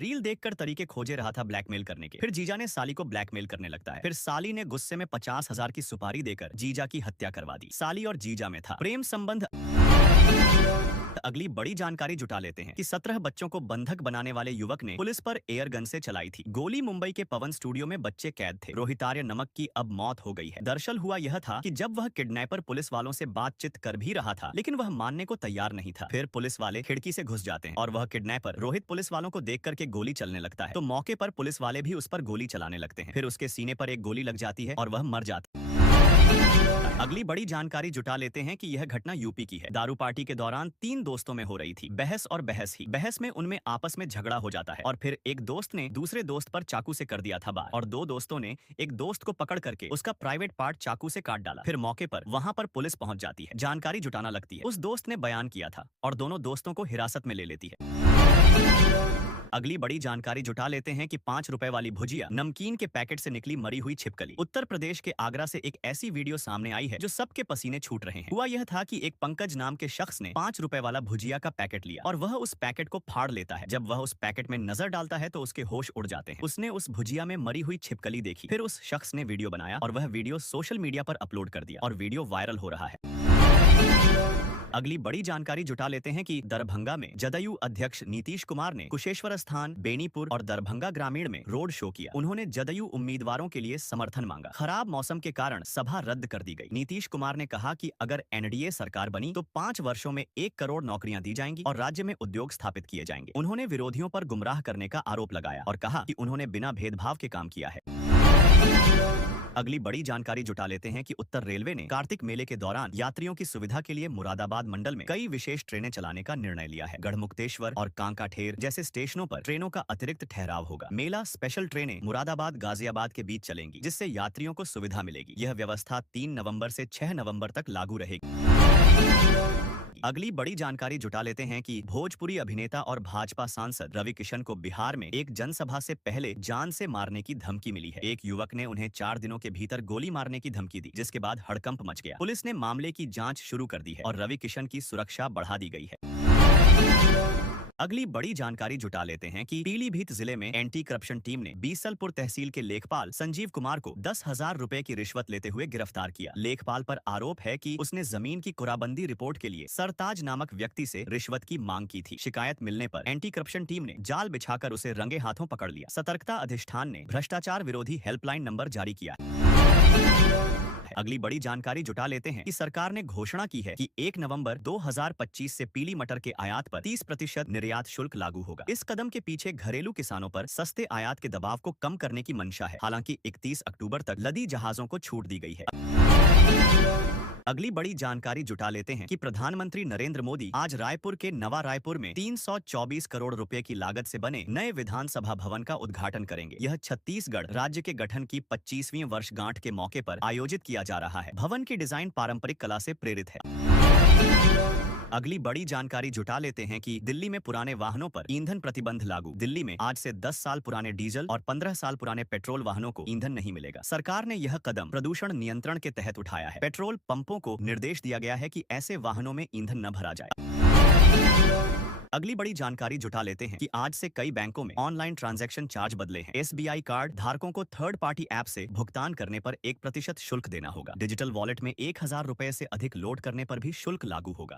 Reel देखकर तरीके खोजे रहा था ब्लैकमेल करने के। फिर जीजा ने साली को ब्लैकमेल करने लगता है। फिर साली ने गुस्से में 50,000 की सुपारी देकर जीजा की हत्या करवा दी। साली और जीजा में था प्रेम संबंध। अगली बड़ी जानकारी जुटा लेते हैं कि 17 बच्चों को बंधक बनाने वाले युवक ने पुलिस पर एयर गन से चलाई थी गोली। मुंबई के पवन स्टूडियो में बच्चे कैद थे। रोहितार्य नमक की अब मौत हो गई है। दरअसल हुआ यह था कि जब वह किडनैपर पुलिस वालों से बातचीत कर भी रहा था, लेकिन वह मानने को तैयार नहीं था। फिर पुलिस वाले खिड़की से घुस जाते हैं और वह किडनैपर रोहित पुलिस वालों को देख करके गोली चलने लगता है, तो मौके पर पुलिस वाले भी उस पर गोली चलाने लगते हैं। फिर उसके सीने पर एक गोली लग जाती है और वह मर जाता है। अगली बड़ी जानकारी जुटा लेते हैं कि यह घटना यूपी की है। दारू पार्टी के दौरान 3 दोस्तों में हो रही थी बहस और बहस ही बहस में उनमें आपस में झगड़ा हो जाता है और फिर एक दोस्त ने दूसरे दोस्त पर चाकू से कर दिया था वार और 2 दोस्तों ने एक दोस्त को पकड़ करके उसका प्राइवेट पार्ट चाकू से काट डाला। फिर मौके पर वहां पर पुलिस पहुंच जाती है, जानकारी जुटाना लगती है। उस दोस्त ने बयान किया था और दोनों दोस्तों को हिरासत में ले लेती है। अगली बड़ी जानकारी जुटा लेते हैं कि 5 रुपए वाली भुजिया नमकीन के पैकेट से निकली मरी हुई छिपकली। उत्तर प्रदेश के आगरा से एक ऐसी वीडियो सामने आई है जो सबके पसीने छूट रहे हैं। हुआ यह था कि एक पंकज नाम के शख्स ने 5 रुपए वाला भुजिया का पैकेट लिया और वह उस पैकेट को फाड़ लेता है। जब वह उस पैकेट में नजर डालता है तो उसके होश उड़ जाते हैं। उसने उस भुजिया में मरी हुई छिपकली देखी। फिर उस शख्स ने वीडियो बनाया और वह वीडियो सोशल मीडिया पर अपलोड कर दिया और वीडियो वायरल हो रहा है। अगली बड़ी जानकारी जुटा लेते हैं कि दरभंगा में जदयू अध्यक्ष नीतीश कुमार ने कुशेश्वर स्थान, बेनीपुर और दरभंगा ग्रामीण में रोड शो किया। उन्होंने जदयू उम्मीदवारों के लिए समर्थन मांगा। खराब मौसम के कारण सभा रद्द कर दी गई। नीतीश कुमार ने कहा कि अगर एनडीए सरकार बनी तो 5 वर्षों में 1 करोड़ नौकरियां दी जाएंगी और राज्य में उद्योग स्थापित किए जाएंगे। उन्होंने विरोधियों पर गुमराह करने का आरोप लगाया और कहा कि उन्होंने बिना भेदभाव के काम किया है। अगली बड़ी जानकारी जुटा लेते हैं कि उत्तर रेलवे ने कार्तिक मेले के दौरान यात्रियों की सुविधा के लिए मुरादाबाद मंडल में कई विशेष ट्रेनें चलाने का निर्णय लिया है। गढ़मुक्तेश्वर और कांकाठेर जैसे स्टेशनों पर ट्रेनों का अतिरिक्त ठहराव होगा। मेला स्पेशल ट्रेनें मुरादाबाद गाजियाबाद के बीच चलेंगी, जिससे यात्रियों को सुविधा मिलेगी। यह व्यवस्था 3 नवंबर से 6 नवंबर तक लागू रहेगी। अगली बड़ी जानकारी जुटा लेते हैं कि भोजपुरी अभिनेता और भाजपा सांसद रवि किशन को बिहार में एक जनसभा से पहले जान से मारने की धमकी मिली है। एक युवक ने उन्हें 4 दिनों के भीतर गोली मारने की धमकी दी, जिसके बाद हड़कंप मच गया। पुलिस ने मामले की जांच शुरू कर दी है और रवि किशन की सुरक्षा बढ़ा दी गई है। अगली बड़ी जानकारी जुटा लेते हैं कि पीलीभीत जिले में एंटी करप्शन टीम ने बीसलपुर तहसील के लेखपाल संजीव कुमार को 10,000 रुपए की रिश्वत लेते हुए गिरफ्तार किया। लेखपाल पर आरोप है कि उसने जमीन की कुराबंदी रिपोर्ट के लिए सरताज नामक व्यक्ति से रिश्वत की मांग की थी। शिकायत मिलने पर एंटी करप्शन टीम ने जाल बिछाकर उसे रंगे हाथों पकड़ लिया। सतर्कता अधिष्ठान ने भ्रष्टाचार विरोधी हेल्पलाइन नंबर जारी किया। अगली बड़ी जानकारी जुटा लेते हैं कि सरकार ने घोषणा की है कि 1 नवंबर 2025 से पीली मटर के आयात पर 30% निर्यात शुल्क लागू होगा। इस कदम के पीछे घरेलू किसानों पर सस्ते आयात के दबाव को कम करने की मंशा है। हालांकि 31 अक्टूबर तक लदी जहाजों को छूट दी गई है। अगली बड़ी जानकारी जुटा लेते हैं कि प्रधानमंत्री नरेंद्र मोदी आज रायपुर के नवा रायपुर में 324 करोड़ रुपए की लागत से बने नए विधानसभा भवन का उद्घाटन करेंगे। यह छत्तीसगढ़ राज्य के गठन की 25वीं वर्षगांठ के मौके पर आयोजित किया जा रहा है। भवन की डिजाइन पारंपरिक कला से प्रेरित है। अगली बड़ी जानकारी जुटा लेते हैं कि दिल्ली में पुराने वाहनों पर ईंधन प्रतिबंध लागू। दिल्ली में आज से 10 साल पुराने डीजल और 15 साल पुराने पेट्रोल वाहनों को ईंधन नहीं मिलेगा। सरकार ने यह कदम प्रदूषण नियंत्रण के तहत उठाया है। पेट्रोल पंपों को निर्देश दिया गया है कि ऐसे वाहनों में ईंधन न भरा जाए। अगली बड़ी जानकारी जुटा लेते हैं कि आज से कई बैंकों में ऑनलाइन ट्रांजैक्शन चार्ज बदले हैं। एसबीआई कार्ड धारकों को थर्ड पार्टी ऐप से भुगतान करने पर 1% शुल्क देना होगा। डिजिटल वॉलेट में 1,000 रुपए से अधिक लोड करने पर भी शुल्क लागू होगा।